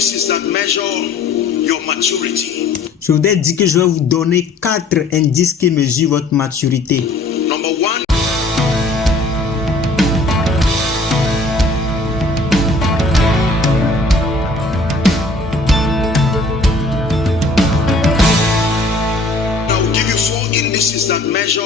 indices that measure your maturity. Je voudrais dire que je vais vous donner 4 indices qui mesurent votre maturité. Number one, I will give you 4 indices that measure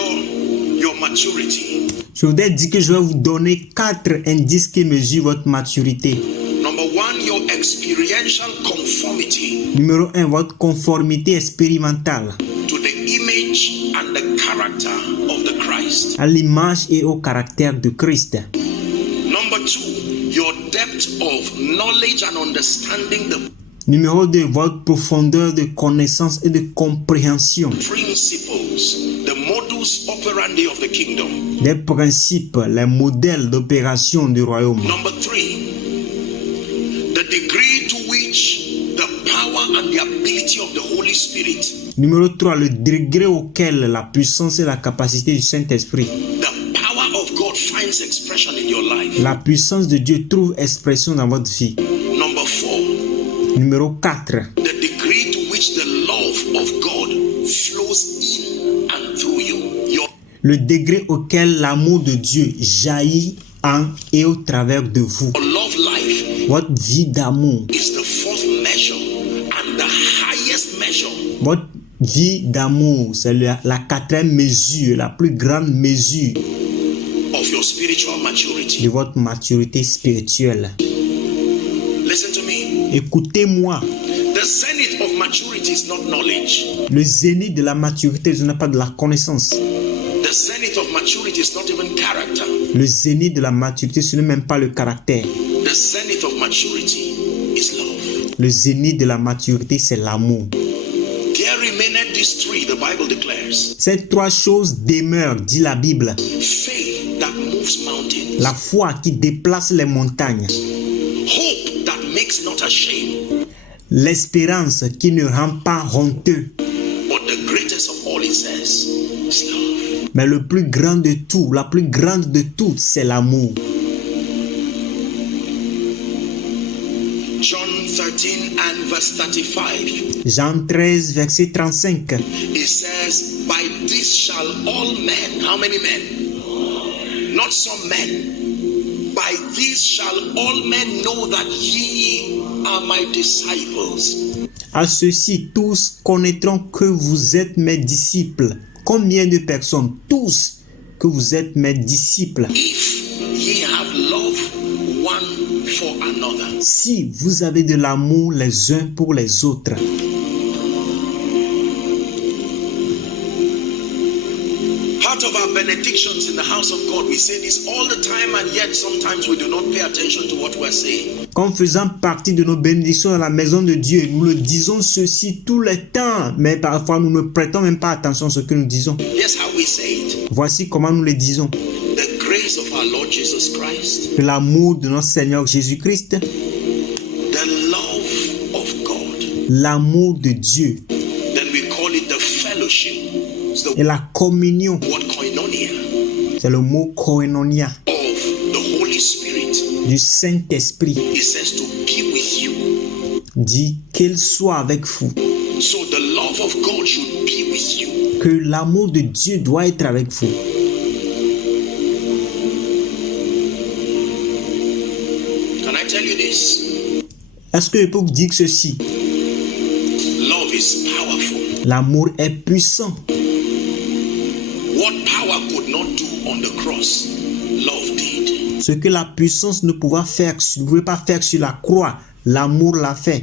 your maturity. Je voudrais dire que je vais vous donner 4 indices qui mesurent votre maturité. Number one, your experiential conformity Numéro 1, votre conformité expérimentale to the image and the character of the Christ. à l'image et au caractère de Christ. Number two, your depth of knowledge and understanding the Numéro 2, votre profondeur de connaissance et de compréhension principles, the modus operandi of the kingdom. des principes, les modèles d'opération du royaume. Number three, the degree to which the power and the ability of the Holy Spirit, Numéro 3, le degré auquel la puissance et la capacité du Saint-Esprit, the power of God finds expression in your life. la puissance de Dieu trouve expression dans votre vie. Number four, Numéro 4, the degree to which the love of God flows in and through you. Your le degré auquel l'amour de Dieu jaillit en et au travers de vous. love life Votre vie d'amour, is the fourth measure and the highest measure votre vie d'amour, c'est la 4e mesure, la plus grande mesure of your spiritual de maturity. votre maturité spirituelle. Listen to me. Écoutez-moi, The zenith of maturity is not knowledge. le zénith de la maturité, ce n'est pas de la connaissance. The zenith of maturity is not even character. Le zénith de la maturité, ce n'est même pas le caractère. The zenith of maturity is love. Le zénith de la maturité, c'est l'amour. There remaineth these three, the Bible declares. Ces 3 choses demeurent, dit la Bible. Faith that moves mountains. La foi qui déplace les montagnes. Hope that makes not ashamed. L'espérance qui ne rend pas honteux. But the greatest of all, it says, is love. Mais le plus grand de tout, la plus grande de toutes, c'est l'amour. John 13 and verse 35. Jean 13, verset 35. It says, by this shall all men, how many men? Not some men. By this shall all men know that ye are my disciples. À ceux-ci, tous connaîtront que vous êtes mes disciples. Combien de personnes? Tous que vous êtes mes disciples. If ye have love one for another. Si vous avez de l'amour les uns pour les autres. Part of our benedictions in the house of God, we say this all the time, and yet sometimes we do not pay attention to what we're saying. Comme faisant partie de nos bénédictions dans la maison de Dieu, nous le disons ceci tout le temps, mais parfois nous ne prêtons même pas attention à ce que nous disons. Here's how we say it. Voici comment nous le disons. The grace of our Lord Jesus Christ, Que l'amour de notre Seigneur Jésus-Christ, the love of God, l'amour de Dieu then we call it the fellowship. It's et the la communion, word koinonia c'est le mot koinonia, of the Holy Spirit. du Saint-Esprit, It says to be with you. dit qu'il soit avec vous. So the love of God should be with you. Que l'amour de Dieu doit être avec vous. Can I tell you this? Est-ce que je peux vous dire ceci? Love is powerful. L'amour est puissant. What power could not do on the cross, love did. Ce que la puissance ne pouvait pas faire sur la croix, l'amour l'a fait.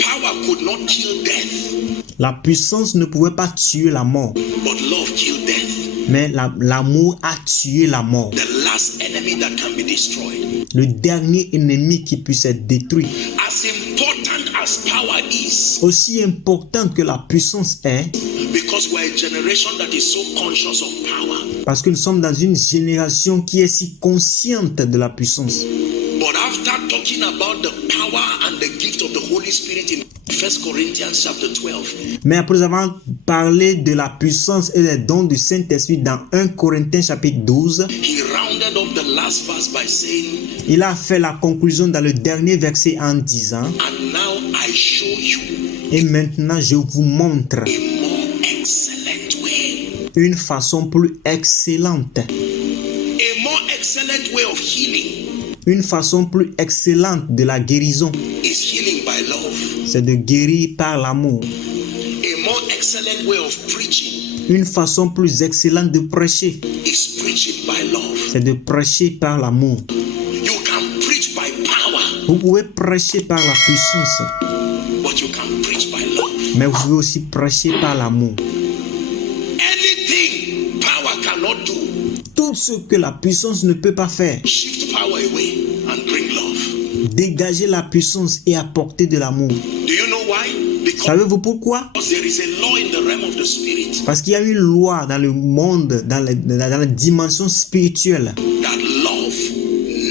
Power could not kill death, La puissance ne pouvait pas tuer la mort, but love killed death. mais l'amour a tué la mort. The last enemy that can be destroyed. Le dernier ennemi qui puisse être détruit. As important as power is, Aussi important que la puissance est, because we're a generation that is so conscious of power. parce que nous sommes dans une génération qui est si consciente de la puissance. But our After talking about the power and the gift of the Holy Spirit in 1 Corinthians chapter 12, Mais après avoir parlé de la puissance et des dons du Saint-Esprit dans 1 Corinthiens chapitre 12, he rounded up the last verse by saying, il a fait la conclusion dans le dernier verset en disant, and now I show you et maintenant je vous montre a more excellent way. une façon plus excellente, A more excellent way of healing une façon plus excellente de la guérison, is healing by love. c'est de guérir par l'amour. A more excellent way of preaching Une façon plus excellente de prêcher, is preaching by love. c'est de prêcher par l'amour. You can preach by power, Vous pouvez prêcher par la puissance, but you can preach by love. mais vous pouvez aussi prêcher par l'amour. Anything power cannot do, Tout ce que la puissance ne peut pas faire, shift power away and bring love. dégager la puissance et apporter de l'amour. Do you know why? Because Savez-vous pourquoi? there is a law in the realm of the spirit Parce qu'il y a une loi dans le monde, dans la dimension spirituelle, that love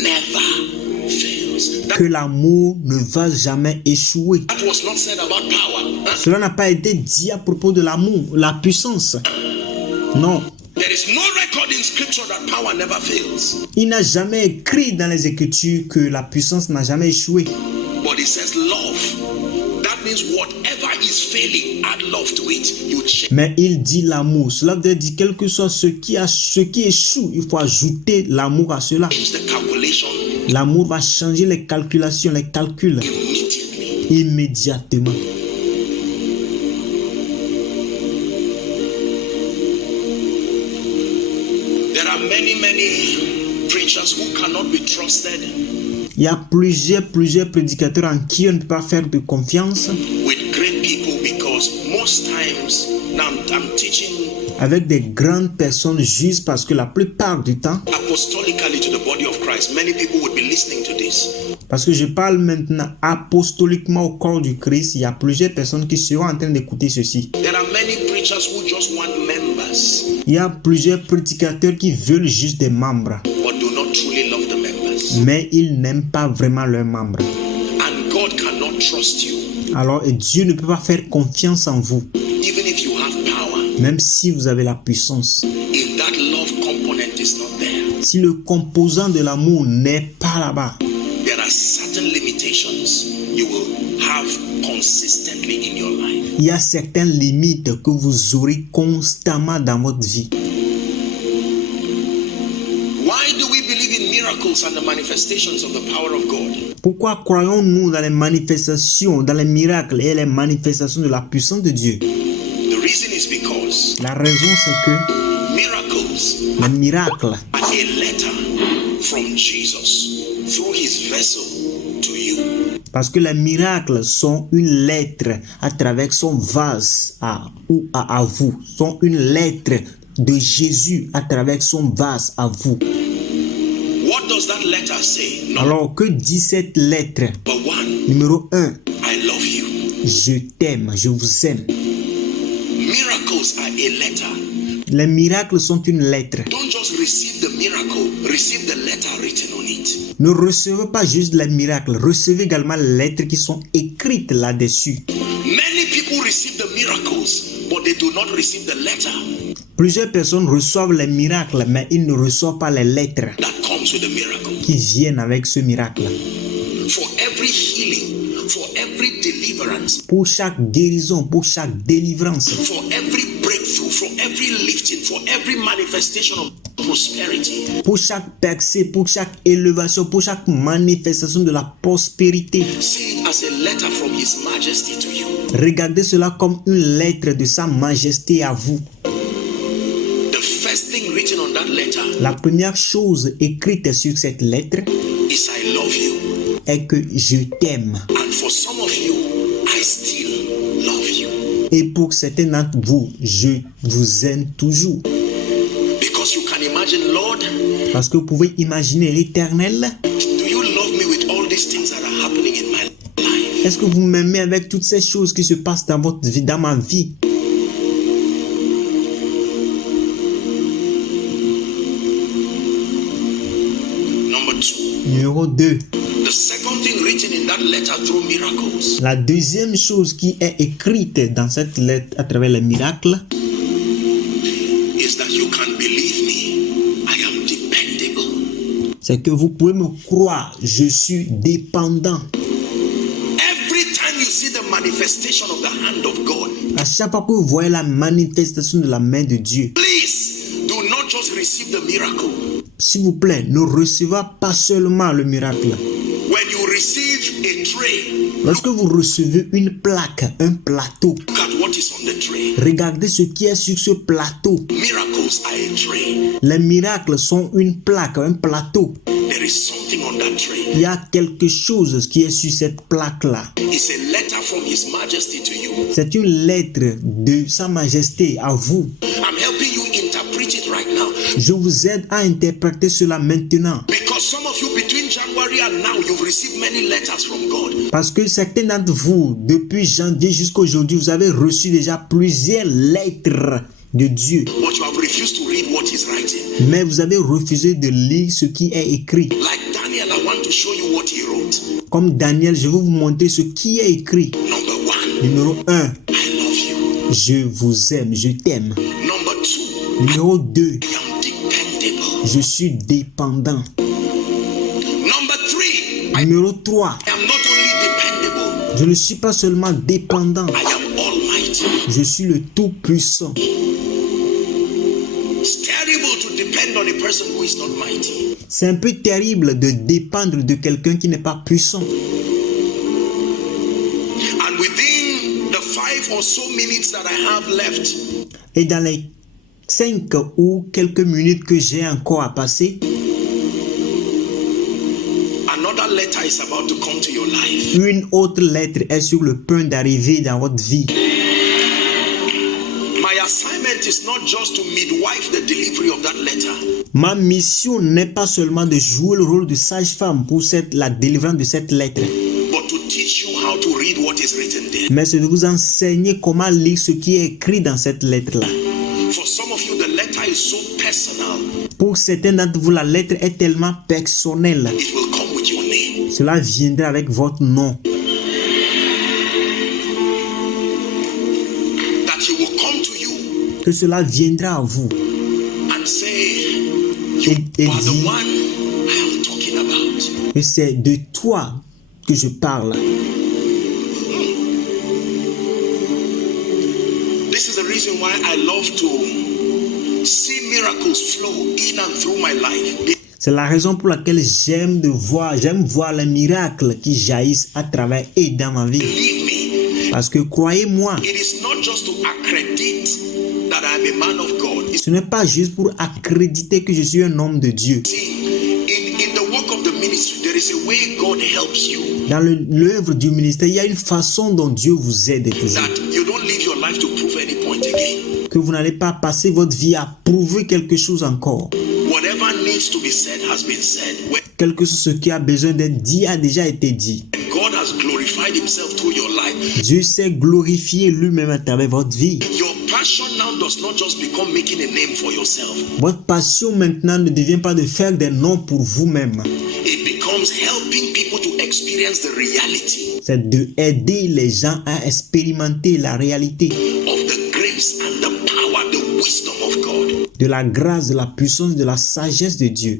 never fails. que l'amour ne va jamais échouer. That was not said about power. Huh? Cela n'a pas été dit à propos de l'amour, la puissance. Non. There is no record in scripture that power never fails. Il n'a jamais écrit dans les Écritures que la puissance n'a jamais échoué. But it says love. That means whatever is failing, add love to it. You change Mais il dit l'amour. Cela veut dire quel que soit ce qui échoue, il faut ajouter l'amour à cela. the calculation L'amour va changer les calculations, les calculs immediately. immédiatement. There are many preachers who cannot be trusted Il y a plusieurs prédicateurs en qui on ne peut pas faire de confiance, with great people because most times now I'm teaching avec des grandes personnes juste parce que la plupart du temps, apostolically to the body of Christ. Many people would be listening to this. parce que je parle maintenant apostoliquement au corps du Christ, il y a plusieurs personnes qui seront en train d'écouter ceci. There are many preachers who just want members Il y a plusieurs prédicateurs qui veulent juste des membres, but do not truly love the members. mais ils n'aiment pas vraiment leurs membres. And God cannot trust you Alors Dieu ne peut pas faire confiance en vous, even if you have power. même si vous avez la puissance. If that love component is not there, Si le composant de l'amour n'est pas là-bas, there are certain limitations you will have consistently in your life. il y a certaines limites que vous aurez constamment dans votre vie. Why do we believe in miracles and the manifestations of the power of God? Pourquoi croyons-nous dans les manifestations, dans les miracles et les manifestations de la puissance de Dieu? The reason is because La raison, c'est que miracles les miracles are a letter from Jesus through his vessel to you. Parce que les miracles sont une lettre à travers son vase à vous. Sont une lettre de Jésus à travers son vase à vous. What does that letter say? No. Alors, que dit cette lettre? Number one, Numéro 1. I love you. Je t'aime, je vous aime. Miracles are a letter. Les miracles sont une lettre. Don't just receive the miracle, receive the letter written on it. Ne recevez pas juste les miracles, recevez également les lettres qui sont écrites là-dessus. Many people receive the miracles, but they do not receive the letter Plusieurs personnes reçoivent les miracles, mais ils ne reçoivent pas les lettres that comes with the miracle. qui viennent avec ce miracle. For every healing, for every deliverance, Pour chaque guérison, pour chaque délivrance, for every breakthrough, for every lifting, for every manifestation of prosperity, pour chaque percée, pour chaque élévation, pour chaque manifestation de la prospérité. see it as a letter from His Majesty to you. Regardez cela comme une lettre de sa majesté à vous. The first thing written on that letter La première chose écrite sur cette lettre is I love you. est que je t'aime. And for some of you, I still love you. Et pour certains d'entre vous, je vous aime toujours. Because you can imagine, Lord, Parce que vous pouvez imaginer l'Éternel. do you love me with all these things that are happening in my life? Est-ce que vous m'aimez avec toutes ces choses qui se passent dans votre vie, dans ma vie? Number two, Numéro 2. the second thing written in that letter through miracles La deuxième chose qui est écrite dans cette lettre à travers les miracles, is that you can believe me. I am dependable. c'est que vous pouvez me croire, je suis dépendant. Every time you see the manifestation of the hand of God, À chaque fois que vous voyez la manifestation de la main de Dieu, please do not just receive the miracle. s'il vous plaît, ne recevez pas seulement le miracle. When you receive a tray, Lorsque vous recevez une plaque, un plateau, look at what is on the tray. regardez ce qui est sur ce plateau. Miracles are a tray. Les miracles sont une plaque, un plateau. There is something on that tray. Il y a quelque chose qui est sur cette plaque-là. It's a letter from His Majesty to you. C'est une lettre de Sa Majesté à vous. I'm helping you interpret it right now. Je vous aide à interpréter cela maintenant. Because some of you between January and now, you've received many letters from God. Parce que certains d'entre vous, depuis janvier jusqu'à aujourd'hui, vous avez reçu déjà plusieurs lettres de Dieu. But you have refused to read what He's writing. Mais vous avez refusé de lire ce qui est écrit. Like Daniel, I want to show you what he wrote. Comme Daniel, je vais vous montrer ce qui est écrit. Number one, Numéro 1, I love you. je vous aime, je t'aime. Number two, Numéro 2, I am dependable. je suis dépendant. Number three, I Numéro 3, am not only dependable, je ne suis pas seulement dépendant, I am almighty. je suis le Tout-Puissant. It's terrible to depend on a person who is not mighty. C'est un peu terrible de dépendre de quelqu'un qui n'est pas puissant. And within the 5 or so minutes that I have left, Et dans les 5 ou quelques minutes que j'ai encore à passer, another letter is about to come to your life. une autre lettre est sur le point d'arriver dans votre vie. My assignment is not just to midwife the delivery of that letter. Ma mission n'est pas seulement de jouer le rôle de sage-femme pour la délivrance de cette lettre, But to teach you how to read what is written there. mais c'est de vous enseigner comment lire ce qui est écrit dans cette lettre-là. For some of you, the letter is so personal, Pour certains d'entre vous, la lettre est tellement personnelle. it will come with your name. Cela viendra avec votre nom. That he will come to you Que cela viendra à vous. and say, Et You are the dit one I am talking about. que c'est de toi que je parle. This is the reason why I love to see miracles flow in and through my life. C'est la raison pour laquelle j'aime voir les miracles qui jaillissent à travers et dans ma vie. Believe me, Parce que croyez-moi, it is not just to accredit that I am a man of God. ce n'est pas juste pour accréditer que je suis un homme de Dieu. See, in the work of the ministry, there is a way God helps you. Dans l'œuvre du ministère, il y a une façon dont Dieu vous aide toujours. That you don't live your life to prove any point again. Que vous n'allez pas passer votre vie à prouver quelque chose encore. Whatever needs to be said has been said. When Quelque chose qui a besoin d'être dit a déjà été dit. God has glorified himself through your life, Dieu s'est glorifié lui-même à travers votre vie. your passion now does not just become making a name for yourself. Votre passion maintenant ne devient pas de faire des noms pour vous-même. It becomes helping people to experience the reality C'est de aider les gens à expérimenter la réalité of the grace and the power, the wisdom of God. de la grâce, de la puissance, de la sagesse de Dieu.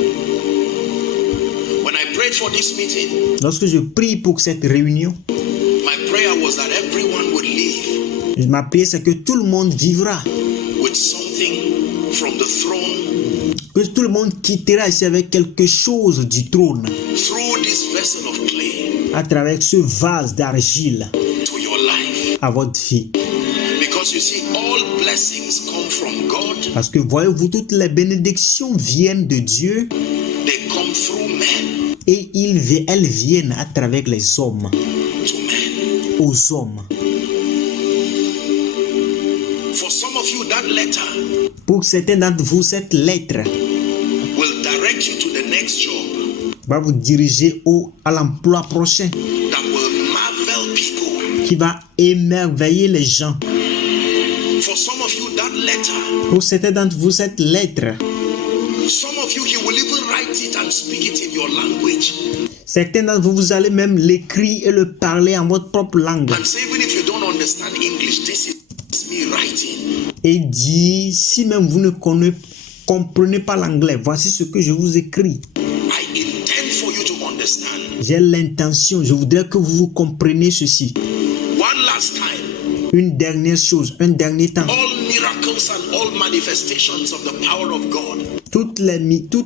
When I prayed for this meeting, Lorsque je prie pour cette réunion, my prayer was that everyone would leave ma prière c'est que tout le monde vivra, with something from the throne que tout le monde quittera ici avec quelque chose du trône through this vessel of clay à travers ce vase d'argile to your life. à votre vie. Because you see, all blessings come from God, Parce que voyez-vous, toutes les bénédictions viennent de Dieu they come through men et elles viennent à travers les hommes, to men. aux hommes. For some of you, that letter Pour certains d'entre vous, cette lettre will direct you to the next job va vous diriger à l'emploi prochain that will marvel people. qui va émerveiller les gens. For some of you, that letter, Pour certains d'entre vous, cette lettre, some of you, he will even write it and speak it in your language. Certains d'entre vous, vous allez même l'écrire et le parler en votre propre langue. And say, even if you don't understand English, this is me writing. Et dire, si même vous ne comprenez pas l'anglais, voici ce que je vous écris. I intend for you to understand. J'ai l'intention, je voudrais que vous compreniez ceci. One last time. Une dernière chose, un dernier temps. All miracles and all manifestations of the power of God Toutes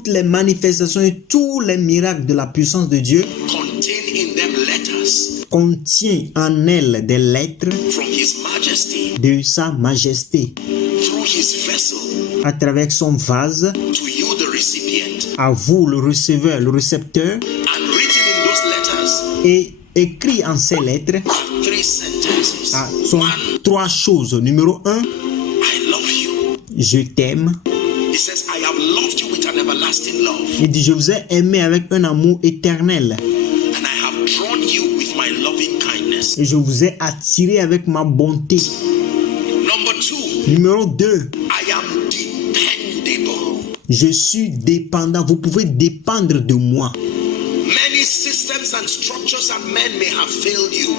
les manifestations et tous les miracles de la puissance de Dieu contain in them letters contient en elles des lettres from His Majesty de sa majesté through His vessel à travers son vase, to you, the recipient, à vous le receveur, le récepteur, and written in those letters et écrit en ces lettres are 3 sentences. sont 3 choses. Numéro 1, I love you. je t'aime. He says, I have loved you with an everlasting love, Il dit, je vous ai aimé avec un amour éternel and I have drawn you with my loving kindness. et je vous ai attiré avec ma bonté. Number 2, Numéro 2, I am dependable. je suis dépendant. Vous pouvez dépendre de moi. Many systems and structures and men may have failed you.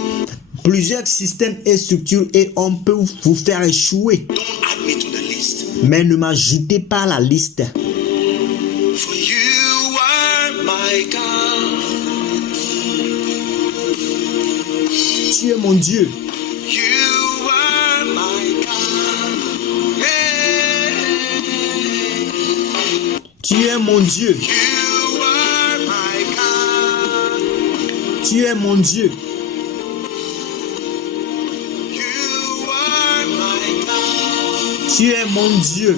Plusieurs systèmes et structures et on peut vous faire échouer. Don't add me to the list. Mais ne m'ajoutez pas à la liste. For you are my God. Tu es mon Dieu. You are my God. Hey. Tu es mon Dieu. You are my God. Tu es mon Dieu. You are my God. Tu es mon Dieu.